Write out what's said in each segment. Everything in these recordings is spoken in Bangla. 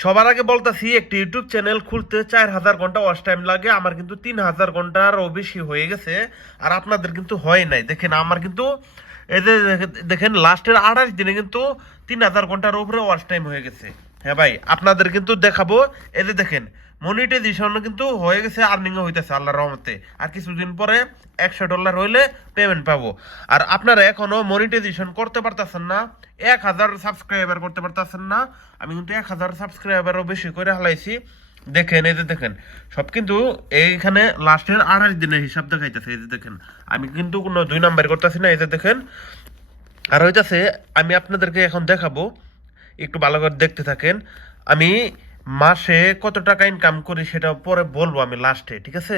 সবার আগে বলতেছি, একটি ইউটিউব চ্যানেল খুলতে চার হাজার ঘণ্টা ওয়াশ টাইম লাগে, আমার কিন্তু তিন হাজার ঘন্টারও বেশি হয়ে গেছে, আর আপনাদের কিন্তু হয় নাই। দেখেন, আমার কিন্তু এই যে দেখেন, লাস্টের আঠাশ দিনে কিন্তু তিন হাজার ঘণ্টার উপরে ওয়াশ টাইম হয়ে গেছে। হ্যাঁ ভাই, আপনাদের কিন্তু দেখাবো, এই যে দেখেন মনিটাইজেশন কিন্তু হয়ে গেছে আর্নিং হইতেছে, আল্লাহর রহমতে। আর কিছুদিন পরে একশো ডলার হইলে পেমেন্ট পাবো। আর আপনারা এখনও মনিটাইজেশন করতে পারতেছেন না, এক হাজার সাবস্ক্রাইবার করতে পারতেছেন না, আমি কিন্তু এক হাজার সাবস্ক্রাইবারও বেশি করে হালাইছি। দেখেন, এই যে দেখেন, সব কিন্তু এইখানে লাস্টের আঠাশ দিনের হিসাব দেখাইতেছে, এই যে দেখেন। আমি কিন্তু কোনো দুই নাম্বার করতেছি না, এই যে দেখেন। আর হইতাছে, আমি আপনাদেরকে এখন দেখাবো, একটু ভালো করে দেখতে থাকেন। আমি মাসে কত টাকা ইনকাম করি সেটা পরে বলব আমি লাস্টে ঠিক আছে?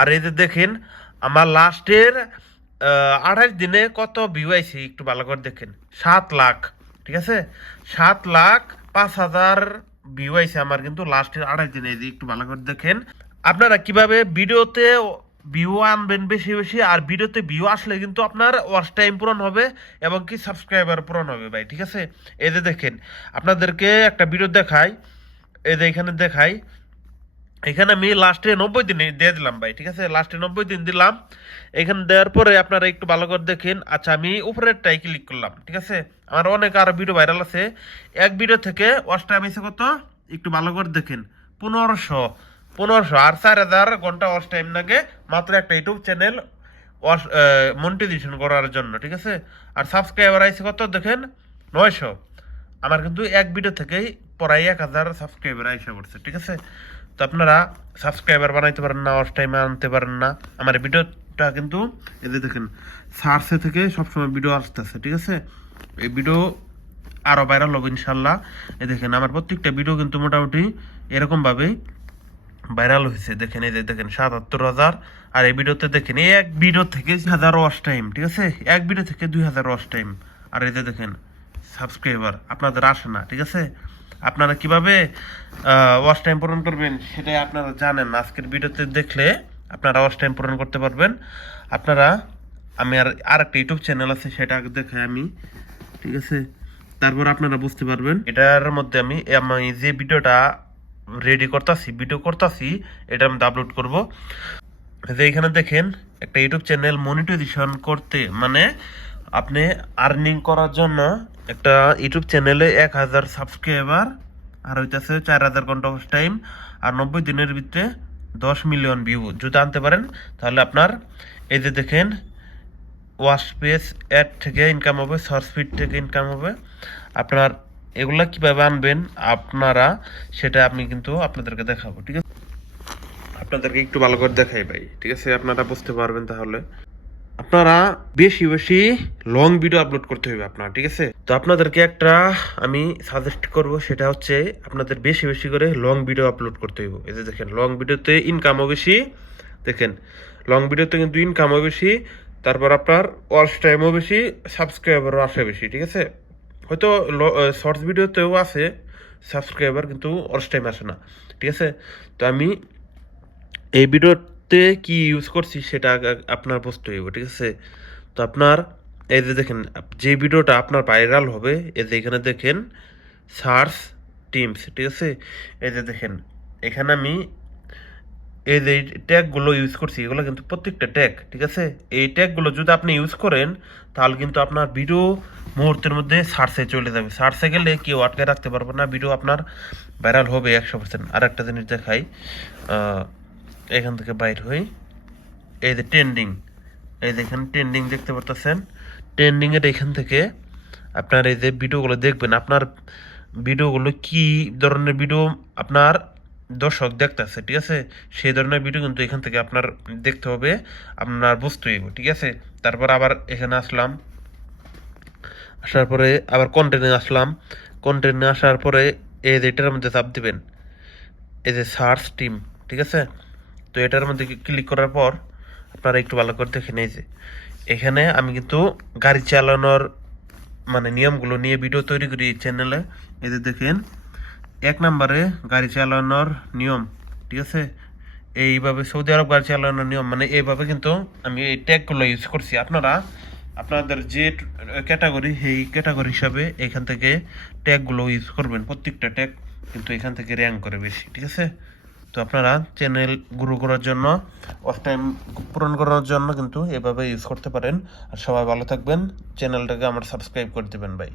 আর এই যে দেখেন, আমার লাস্টের আঠাশ দিনে কত ভিউ একটু ভালো করে দেখেন। সাত লাখ, ঠিক আছে? সাত লাখ পাঁচ হাজার ভিউ আইছে আমার কিন্তু লাস্টের আঠাশ দিনে যে একটু ভালো করে দেখেন। আপনারা কীভাবে ভিডিওতে ভিউ আনবেন বেশি বেশি, আর ভিডিওতে ভিউ আসলে কিন্তু আপনার ওয়াচ টাইম পূরণ হবে এবং কি সাবস্ক্রাইবার পূরণ হবে ভাই, ঠিক আছে? এই যে দেখেন, আপনাদেরকে একটা ভিডিও দেখাই। এই যে এখানে দেখাই, এখানে আমি লাস্টে নব্বই দিনে দিয়ে দিলাম ভাই, ঠিক আছে? লাস্টে নব্বই দিন দিলাম। এখানে দেওয়ার পরে আপনারা একটু ভালো করে দেখেন। আচ্ছা আমি উপরেরটাই ক্লিক করলাম, ঠিক আছে? আমার অনেক আরও ভিডিও ভাইরাল আছে। এক ভিডিও থেকে ওয়াচ টাইম এসে কত? একটু ভালো করে দেখেন। পনেরোশো পনেরোশো। আর চার হাজার ঘণ্টা ওয়াচ টাইম লাগে মাত্র একটা ইউটিউব চ্যানেল ওয়াচ মনিটাইজেশন করার জন্য, ঠিক আছে? আর সাবস্ক্রাইবার আইসে কত দেখেন? নয়শো। আমার কিন্তু এক ভিডিও থেকেই প্রায় এক হাজার সাবস্ক্রাইবার আইসা করছে ঠিক আছে? তো আপনারা সাবস্ক্রাইবার বানাইতে পারেন না ওয়াচ টাইমে আনতে পারেন না। আমার ভিডিওটা কিন্তু যে দেখেন সার্চে থেকে সবসময় ভিডিও আসতেছে, ঠিক আছে? এই ভিডিও আরও ভাইরাল হবে ইনশাল্লাহ এই দেখেন, আমার প্রত্যেকটা ভিডিও কিন্তু মোটামুটি এরকমভাবেই ভাইরাল হয়েছে দেখেন, এই যে দেখেন, সাতাত্তর হাজার। আর এই ভিডিওতে দেখেন, এই এক ভিডিও থেকে হাজার ওয়াশ টাইম ঠিক আছে? এক ভিডিও থেকে দুই হাজার ওয়াশ টাইম আর এই যে দেখেন সাবস্ক্রাইবার আপনাদের আসে না, ঠিক আছে? আপনারা কীভাবে ওয়াশ টাইম পূরণ করবেন সেটাই আপনারা জানেন আজকের ভিডিওতে দেখলে আপনারা ওয়াশ টাইম পূরণ করতে পারবেন। আপনারা, আমি আর আর একটা ইউটিউব চ্যানেল আছে, সেটা দেখে আমি, ঠিক আছে? তারপর আপনারা বুঝতে পারবেন। এটার মধ্যে আমি আমি যে ভিডিওটা রেডি করতেছি ভিডিও করতেছি, এটা আমি আপলোড করব। যে এখানে দেখেন, একটা ইউটিউব চ্যানেল মনিটাইজেশন করতে মানে আপনি আর্নিং করার জন্য একটা ইউটিউব চ্যানেলে এক হাজার সাবস্ক্রাইবার আর হইতেছে চার হাজার ঘণ্টা টাইম আর নব্বই দিনের ভিতরে দশ মিলিয়ন ভিউ যদি আনতে পারেন, তাহলে আপনার এই যে দেখেন ওয়াশ পেজ অ্যাড থেকে ইনকাম হবে সার্চ ফিড থেকে ইনকাম হবে। আপনার এগুলা কীভাবে আনবেন, আপনারা সেটা আমি কিন্তু আপনাদেরকে দেখাবো, ঠিক আছে? আপনাদেরকে একটু ভালো করে দেখাই ভাই, ঠিক আছে? আপনারা বুঝতে পারবেন তাহলে। আপনারা বেশি বেশি লং ভিডিও আপলোড করতে হবে আপনার, ঠিক আছে? তো আপনাদেরকে একটা আমি সাজেস্ট করব, সেটা হচ্ছে আপনাদের বেশি বেশি করে লং ভিডিও আপলোড করতে হইব। এই যে দেখেন লং ভিডিওতে ইনকামও বেশি, দেখেন লং ভিডিওতে কিন্তু ইনকামও বেশি, তারপর আপনার ওয়াচ টাইমও বেশি সাবস্ক্রাইবারও আসে বেশি, ঠিক আছে? হয়তো শর্টস ভিডিওতেও আছে সাবস্ক্রাইবার কিন্তু ওয়াচ টাইম আসে না, ঠিক আছে? তো আমি এই ভিডিওতে কি ইউজ করছি সেটা আপনার বুঝতে হইব, ঠিক আছে? তো আপনার, এই যে দেখেন যে ভিডিওটা আপনার ভাইরাল হবে, এই যে এখানে দেখেন সার্চ টিমস ঠিক আছে? এই যে দেখেন, এখানে আমি এই যে ট্যাগগুলো ইউজ করছি, এগুলো কিন্তু প্রত্যেকটা ট্যাগ ঠিক আছে? এই ট্যাগগুলো যদি আপনি ইউজ করেন, তাহলে কিন্তু আপনার ভিডিও মুহূর্তের মধ্যে সার্চে চলে যাবে। সার্চে গেলে কেউ আটকে রাখতে পারবে না ভিডিও আপনার ভাইরাল হবে একশো পার্সেন্ট আর একটা জিনিস দেখাই এখান থেকে বাইর হই। এই যে ট্রেন্ডিং এই যে এখানে ট্রেন্ডিং দেখতে পারতেছেন। ট্রেন্ডিং এর এখান থেকে আপনার এই যে ভিডিওগুলো দেখবেন, আপনার ভিডিওগুলো কি ধরনের ভিডিও আপনার দর্শক দেখতেছে, ঠিক আছে? সেই ধরনের ভিডিও কিন্তু এখান থেকে আপনার দেখতে হবে, আপনার বুঝতে হইব, ঠিক আছে? তারপর আবার এখানে আসলাম। আসার পরে আবার কন্টেন্টে আসলাম। কন্টেন্টে আসার পরে এই যে এটার মধ্যে চাপ দিবেন। এই যে সার্চ টিম ঠিক আছে? তো এটার মধ্যে ক্লিক করার পর আপনারা একটু ভালো করে দেখে এই যে এখানে আমি কিন্তু গাড়ি চালানোর মানে নিয়মগুলো নিয়ে ভিডিও তৈরি করি এই চ্যানেলে যে দেখেন, এক নম্বরে গাড়ি চালানোর নিয়ম, ঠিক আছে? এইভাবে সৌদি আরব গাড়ি চালানোর নিয়ম মানে এইভাবে কিন্তু আমি এই ট্যাগগুলো ইউজ করছি। আপনারা, আপনাদের যে ক্যাটাগরি সেই ক্যাটাগরি হিসাবে এখান থেকে ট্যাগগুলো ইউজ করবেন। প্রত্যেকটা ট্যাগ কিন্তু এখান থেকে র্যাঙ্ক করে বেশি, ঠিক আছে? তো আপনারা চ্যানেল গ্রো করার জন্য অফ টাইম পূরণ করার জন্য কিন্তু এভাবে ইউজ করতে পারেন। আর সবাই ভালো থাকবেন। চ্যানেলটাকে আমার সাবস্ক্রাইব করে দেবেন ভাই